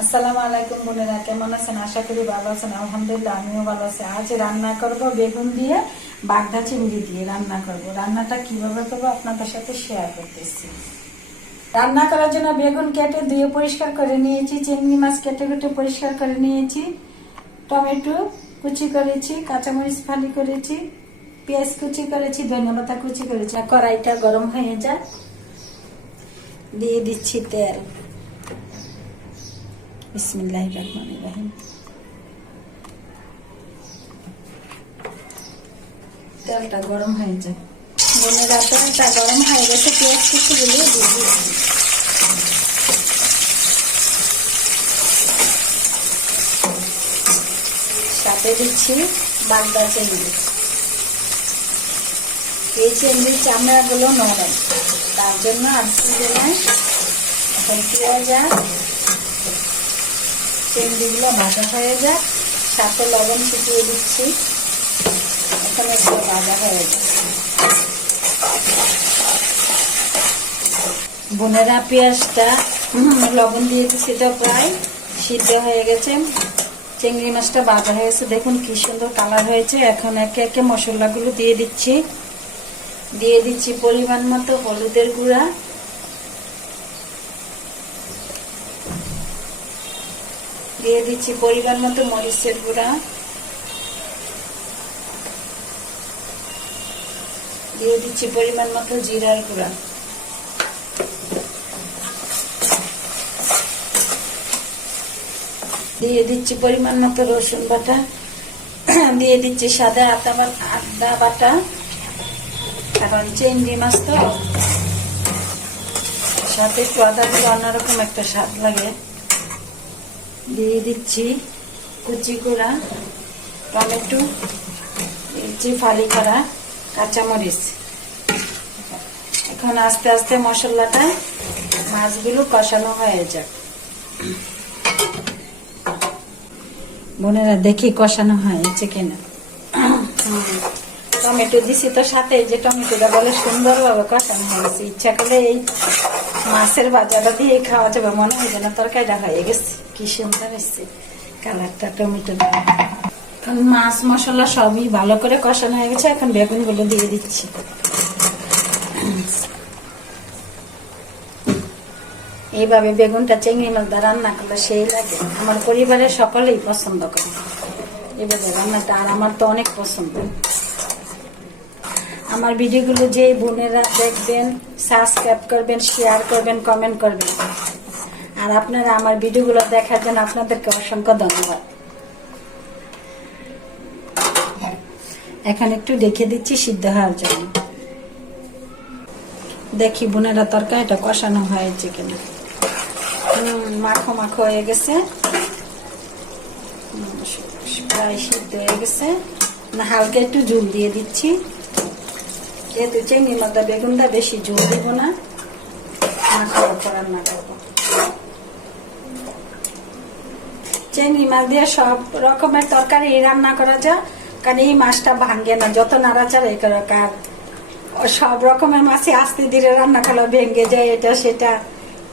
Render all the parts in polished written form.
আসসালামু আলাইকুম বোনেরা, কেমন আছেন? আশা করি ভালো আছেন। আলহামদুলিল্লাহ আমিও ভালো আছি। আজ রান্না করব বেগুন দিয়ে বাগদা চিংড়ি দিয়ে রান্না করব। রান্নাটা কিভাবে করবো আপনাদের সাথে শেয়ার করতেছি। রান্না করার জন্য বেগুন কেটে ধুয়ে পরিষ্কার করে নিয়েছি, চিংড়ি মাছ কেটে কেটে পরিষ্কার করে নিয়েছি, টমেটো কুচি করেছি, কাঁচামরিচ ফালি করেছি, পেঁয়াজ কুচি করেছি, ধনেপাতা কুচি করেছি। কড়াইটা গরম হয়ে যায়, দিয়ে দিচ্ছি তেল। বিসমিল্লাহির রহমানির রহিম। তেলটা গরম হয়ে যায়। বোনেরা, তেলটা গরম হয়ে গেছে, পেঁয়াজ কুচিগুলো দিয়ে দিচ্ছি। সাথে দিচ্ছি বাগদা চিংড়ি। এই চিংড়ির চামড়াগুলো নরম, তার জন্য আজকে দিলাম। এখন পেঁয়াজ চিংড়িগুলো ভাজা হয়ে যায়, সাথে লবণ ছিটিয়ে দিচ্ছি। এখন একটু ভাজা হয়ে যায়। বোনেরা, পেঁয়াজটা লবণ দিয়ে দিচ্ছি, তো প্রায় সিদ্ধ হয়ে গেছে। চিংড়ি মাছটা ভাজা হয়েছে, দেখুন কি সুন্দর কালার হয়েছে। এখন একে একে মশলাগুলো দিয়ে দিচ্ছি। দিয়ে দিচ্ছি পরিমাণ মতো হলুদের গুঁড়া, দিয়ে দিচ্ছি পরিমাণ মতো মরিচের গুঁড়া, দিয়ে দিচ্ছি পরিমাণ মতো জিরার গুঁড়া, দিয়ে দিচ্ছি পরিমাণ মতো রসুন বাটা, দিয়ে দিচ্ছি সাদা আদা বাটা। কারণ চিংড়ি মাছ তো সাথে একটু আদা দিলে অন্যরকম একটা স্বাদ লাগে। দিয়ে দিচ্ছি কুচি করা টমেটো, দিচ্ছি ফালি করা কাঁচামরিচ। এখন আস্তে আস্তে মশলাটা মাছগুলো কষানো হয়ে যাক। বোনেরা, দেখি কষানো হয়েছে কিনা। টমেটো দিছি তো সাথে, যে টমেটোটা বলে সুন্দরভাবে কষানো হয়েছে। ইচ্ছা করলে এই মাছের ভাজাটা দিয়ে খাওয়া যাবে, মনে হয় যেন তরকারিটা হয়ে গেছে। কি সুন্দর এসছে কালারটা টমেটো। এখন মাছ মশলা সবই ভালো করে কষানো হয়ে গেছে। এখন বেগুন গুলো দিয়ে দিচ্ছি। এইভাবে বেগুনটা চিংড়ি মাছ দিয়ে রান্না করলে সেই লাগে। আমার পরিবারের সকলেই পছন্দ করে এইভাবে রান্নাটা, আর আমার তো অনেক পছন্দ। আমার ভিডিওগুলো যে বোনেরা দেখবেন, সাবস্ক্রাইব করবেন, শেয়ার করবেন, কমেন্ট করবেন। আর আপনারা আমার ভিডিওগুলো দেখার জন্য আপনাদেরকে অসংখ্য ধন্যবাদ। এখন একটু দেখে দিচ্ছি সিদ্ধ হওয়ার জন্য। দেখি বোনেরা, তরকারিটা কষানো হয়েছে কিনা। মাখো মাখো হয়ে গেছে, প্রায় সিদ্ধ হয়ে গেছে। না, হালকা একটু ঝোল দিয়ে দিচ্ছি, যেহেতু চিংড়ি মাছটা বেগুনটা বেশি ঝোল দিব না, মাখো মাখো রান্না করবো। চিংড়ি মাছ দিয়ে সব রকমের তরকারি রান্না করা যায়, কারণ এই মাছটা ভাঙ্গে না, যত নাড়াচাড়া করে। কার সব রকমের মাছই আস্তে ধীরে রান্না করা ভেঙে যায়, এটা সেটা।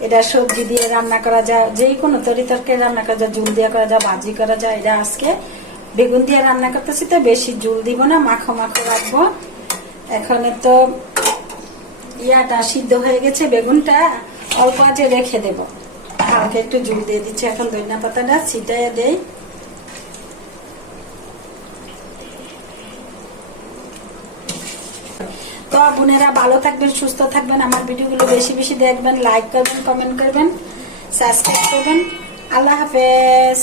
এটা সবজি দিয়ে রান্না করা যায়, যে কোনো তরকারি রান্না করা যায়, ঝুল দিয়ে করা যায়, ভাজি করা যায়। এটা আজকে বেগুন দিয়ে রান্না করতেছি, তো বেশি ঝুল দিব না, মাখো মাখো রাখবো। এখন তো ইয়াটা সিদ্ধ হয়ে গেছে, বেগুনটা অল্প আঁচে রেখে দেব। হালকা একটু ঝুল দিয়ে দিচ্ছি। এখন ধনিয়া পাতাটা ছিটাইয়ে দেই। তো বোনেরা, ভালো থাকবেন, সুস্থ থাকবেন। আমার ভিডিওগুলো বেশি বেশি দেখবেন, লাইক করবেন, কমেন্ট করবেন, সাবস্ক্রাইব করবেন। আল্লাহ হাফেজ।